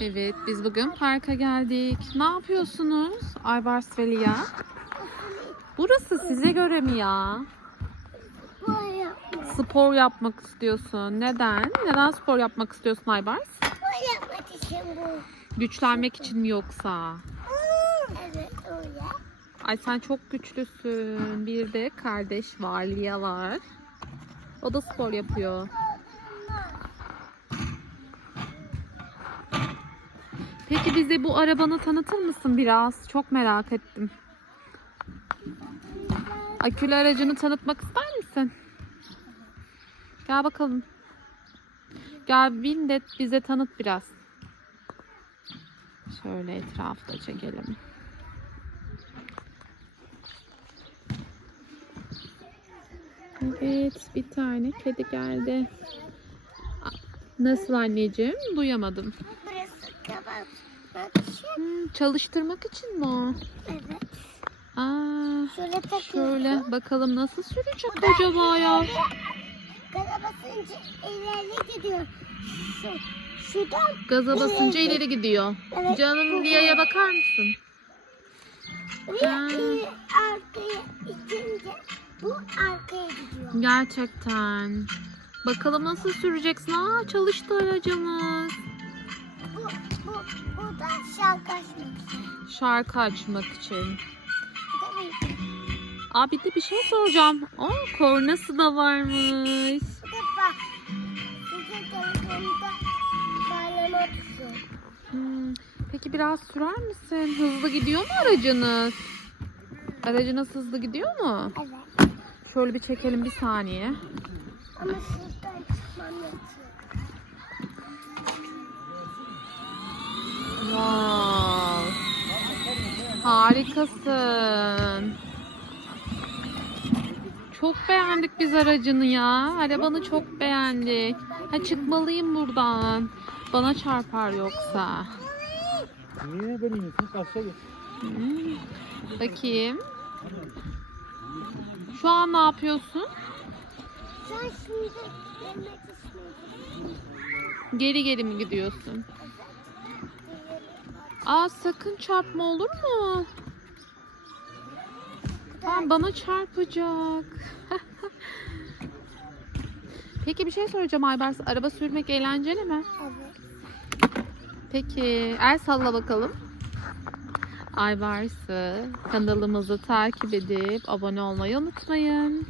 Evet, biz bugün parka geldik. Ne yapıyorsunuz Aybars ve Lia? Burası size göre mi ya? Spor yapmak. Spor yapmak istiyorsun. Neden? Neden spor yapmak istiyorsun Aybars? Spor yapmak için bu. Güçlenmek için mi yoksa? Evet öyle. Ay sen çok güçlüsün. Bir de kardeş var, Lia var. O da spor yapıyor. Peki bize bu arabanı tanıtır mısın biraz? Çok merak ettim. Akülü aracını tanıtmak ister misin? Gel bakalım. Gel bin de bize tanıt biraz. Şöyle etrafta çekelim. Evet, bir tane kedi geldi. Nasıl anneciğim? Duyamadım. Kapatmak için. Hmm, çalıştırmak için mi? Evet. Aa, Şöyle takıyorsun. şöyle bakalım nasıl sürecek acaba ya? Gaza basınca ileri gidiyor. Şu, şuradan Gaza basınca ileri gidiyor. Evet. Canım Lia'ya bakar mısın? Ha. ileri, arkaya itince bu arkaya gidiyor. Gerçekten. Bakalım nasıl süreceksin? Aa çalıştı aracımız. Bu, bu, bu da şarkı açmak için. Şarkı açmak için. Aa bir de bir şey soracağım. Aa kornası da varmış. Bu da bak. Sizin telefonda parlama tutuyor. Hmm, Peki biraz sürer misin? Hızlı gidiyor mu aracınız? Aracınız hızlı gidiyor mu? Evet. Şöyle bir çekelim bir saniye. Ama şuradan çıkmam yetiyor. Harikasın. Çok beğendik biz aracını ya. Arabanı çok beğendik. Ha çıkmalıyım buradan. Bana çarpar yoksa. Niye böyle iniyorsun? Aşağı. Hmm. Bakayım. Şu an ne yapıyorsun? Sen şimdi yemek istiyorsun. Geri geri mi gidiyorsun? Aa sakın çarpma olur mu? Tamam bana çarpacak. Peki bir şey soracağım Aybars. Araba sürmek eğlenceli mi? Evet. Peki el salla bakalım. Aybars'ı kanalımızı takip edip abone olmayı unutmayın.